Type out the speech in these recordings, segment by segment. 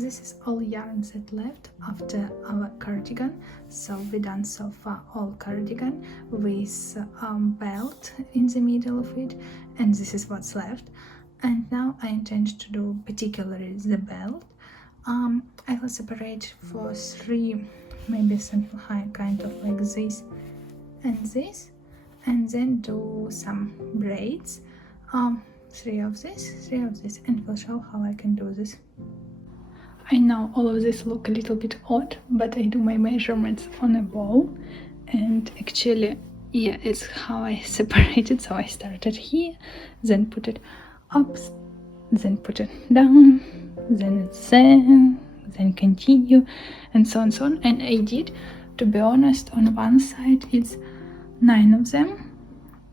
This is all yarns that left after our cardigan. So we done so far all cardigan with belt in the middle of it, and this is what's left. And now I intend to do particularly the belt. I will separate for 3, maybe something high, kind of like this and this, and then do some braids, 3 of this, and we'll show how I can do this. I know all of this look a little bit odd, but I do my measurements on a bow, and actually, yeah, it's how I separate it. So I started here, then put it up, then put it down, then it's then continue, and so on, so on. And I did, to be honest, on one side it's 9 of them,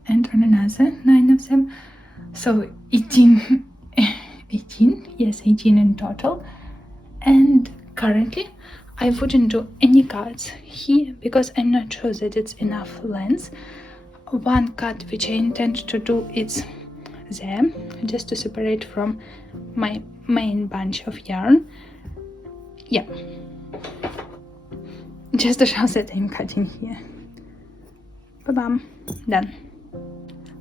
and on another 9 of them, so 18 yes, 18 in total. And currently I wouldn't do any cuts here because I'm not sure that it's enough length. One cut which I intend to do is there, just to separate from my main bunch of yarn. Yeah, just to show that I'm cutting here. Ba-bam, done.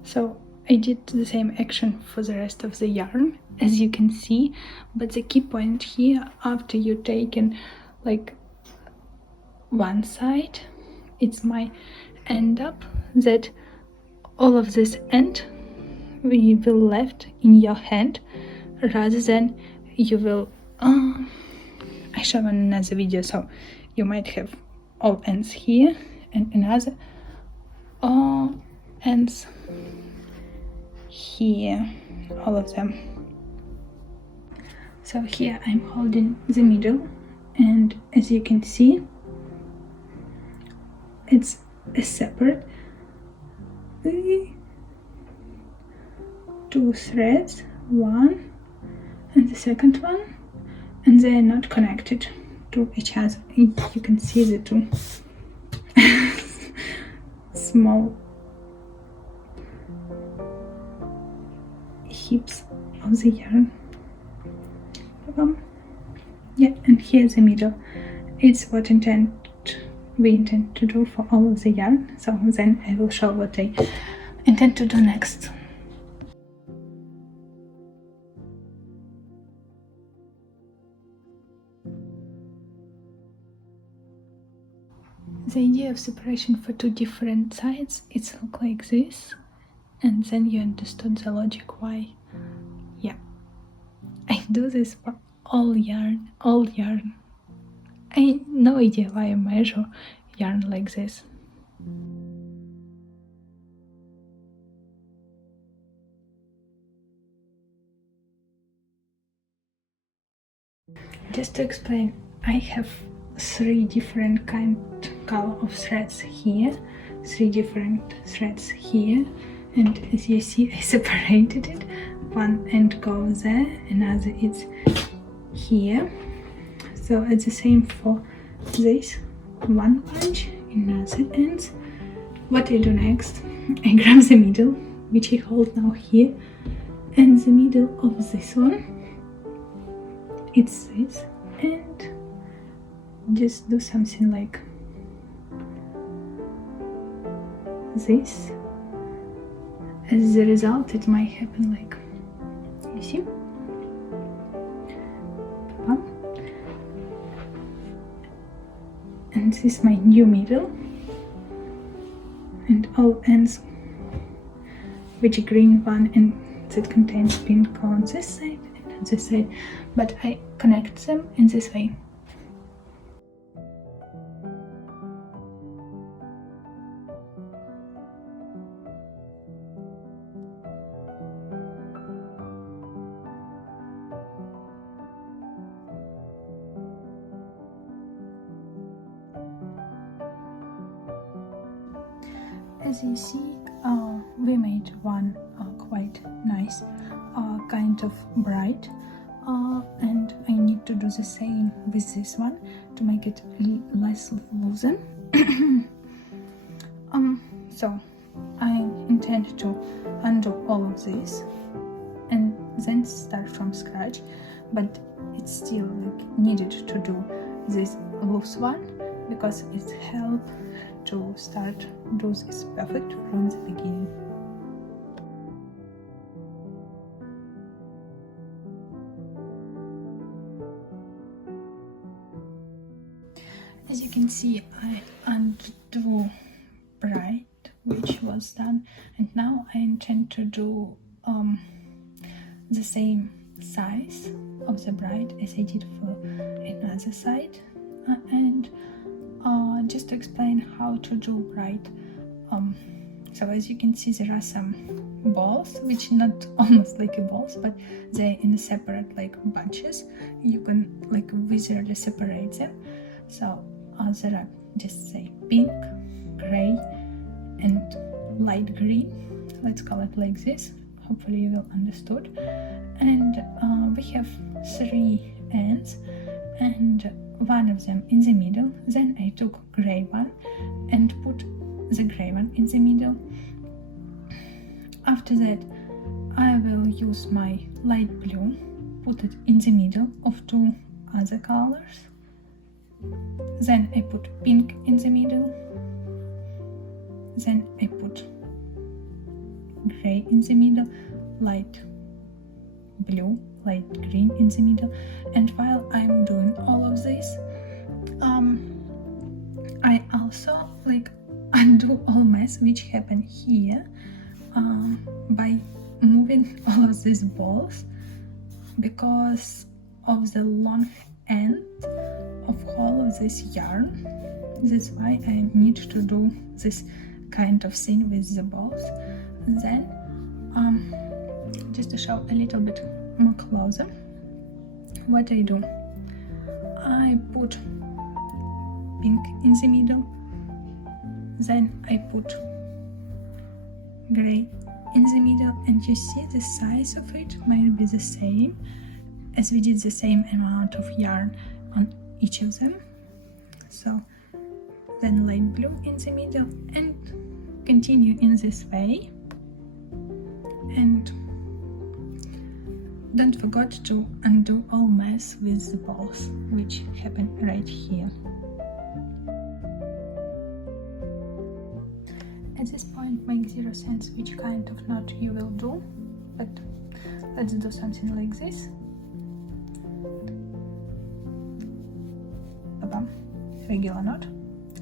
So I did the same action for the rest of the yarn, as you can see, but the key point here, after you've taken like one side, it's my end up, that all of this end we will left in your hand, rather than you will I show in another video, so you might have all ends here and another ends here, all of them. So here I'm holding the middle, and as you can see, it's a separate 2 threads, one and the second one, and they are not connected to each other. You can see the 2 small hips of the yarn. Yeah, and here's the middle. It's what we intend to do for all of the yarn. So then I will show what I intend to do next. The idea of separation for 2 different sides, it's look like this, and then you understood the logic why. Yeah, I do this for all yarn. I no idea why I measure yarn like this. Just to explain, I have 3 different color of threads here, 3 different threads here, and as you see, I separated it. One end goes there, another is here. So it's the same for this one bunch, another ends. What I do next, I grab the middle, which I hold now here, and the middle of this one, it's this, and just do something like this. As a result, it might happen like, you see? And this is my new middle, and all ends with a green one, and that contains pink on this side and on this side, but I connect them in this way. As you see, we made one quite nice kind of braid, and I need to do the same with this one to make it less loosen. So I intend to undo all of this and then start from scratch, but it's still like needed to do this loose one because it helps to start do this perfect from the beginning. As you can see, I undo braid, which was done, and now I intend to do the same size of the braid as I did for another side, and just to explain how to do braid. So as you can see, there are some balls, which not almost like a balls, but they're in separate like bunches. You can like visually separate them. So there are just say pink, gray, and light green. Let's call it like this. Hopefully you will understood. And we have 3 ends, and one of them in the middle. Then I took gray one and put the gray one in the middle. After that, I will use my light blue, put it in the middle of 2 other colors. Then I put pink in the middle. Then I put gray in the middle, light blue, light green in the middle. And while I'm doing all of this, I also like undo all mess which happened here by moving all of these balls because of the long end of all of this yarn. That's why I need to do this kind of thing with the balls. Then just to show a little bit more closer what I do, I put pink in the middle, then I put gray in the middle, and you see the size of it might be the same as we did the same amount of yarn on each of them. So then light blue in the middle, and continue in this way. And don't forget to undo all mess with the balls which happen right here. At this point makes 0 sense which kind of knot you will do, but let's do something like this. Ba-bam. Regular knot,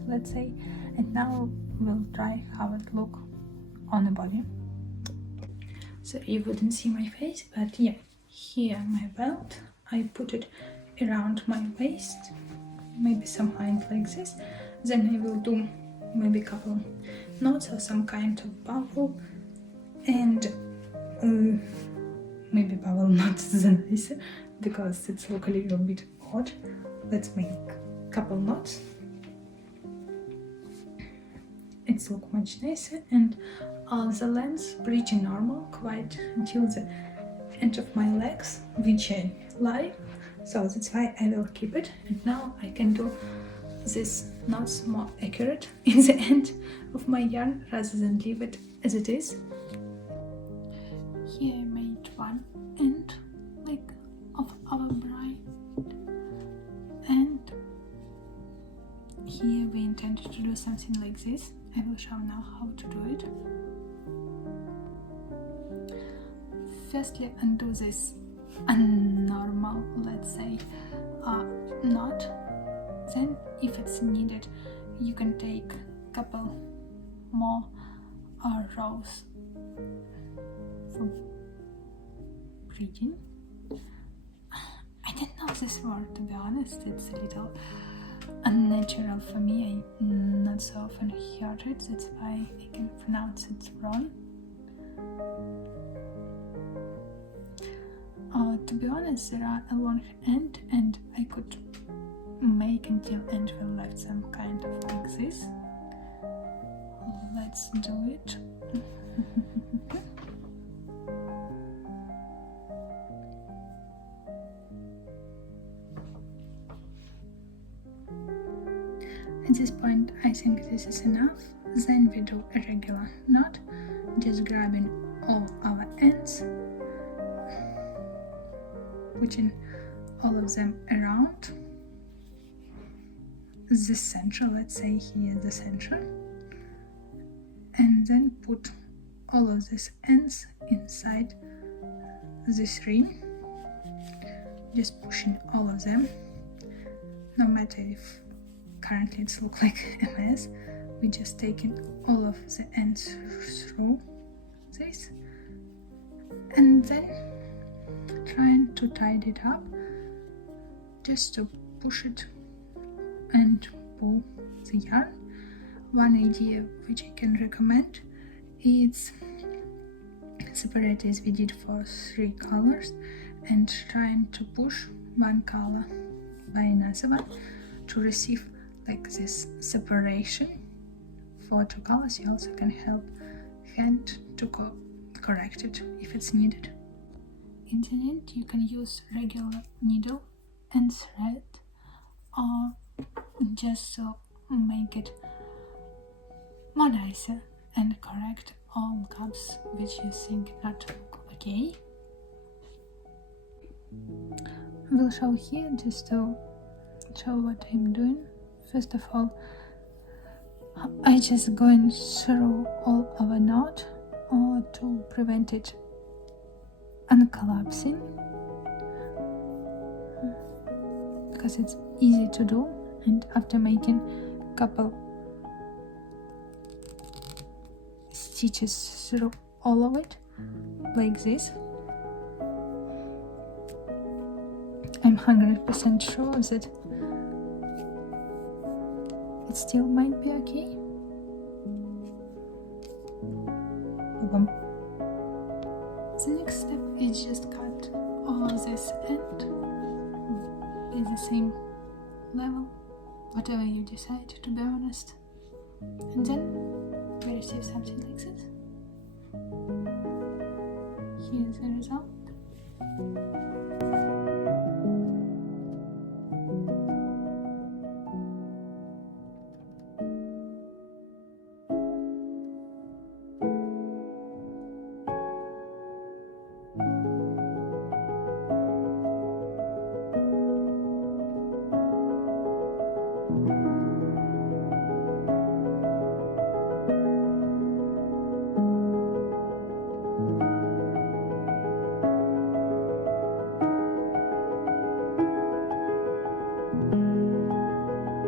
let's say. And now we'll try how it look on the body. So you wouldn't see my face, but yeah, here my belt, I put it around my waist, maybe something like this. Then I will do maybe a couple knots or some kind of bubble, and maybe bubble knots is nicer because it's look a little bit odd. Let's make a couple knots. It's look much nicer, and the length pretty normal, quite until the end of my legs, which I like, so that's why I will keep it. And now I can do this knots more accurate in the end of my yarn rather than leave it as it is. Here I made one end like of our bride, and here we intended to do something like this. I will show now how to do it. Firstly, undo this normal, let's say, knot. Then, if it's needed, you can take a couple more rows for braiding. I don't know this word, to be honest. It's a little unnatural for me. I not so often heard it, that's why I can pronounce it wrong. To be honest, there are a long end, and I could make until end will left some kind of like this. Let's do it. At this point, I think this is enough. Then we do a regular knot, just grabbing all our ends, putting all of them around the center, let's say here the center, and then put all of these ends inside this ring, just pushing all of them. No matter if currently it's look like a mess, we're just taking all of the ends through this and then trying to tidy it up, just to push it and pull the yarn. One idea which I can recommend is separate as we did for 3 colors and trying to push one color by another one to receive like this separation for 2 colors. You also can help hand to correct it if it's needed. In the end, you can use regular needle and thread, or just to make it more nicer and correct all gaps which you think not look okay. We'll show here just to show what I'm doing. First of all, I just going through all of a knot or to prevent it uncollapsing, because it's easy to do, and after making a couple stitches through all of it like this, I'm 100% sure that it still might be okay. Boom. The next step is just cut all this end in the same level, whatever you decide, to be honest, and then we receive something like this. Here's the result.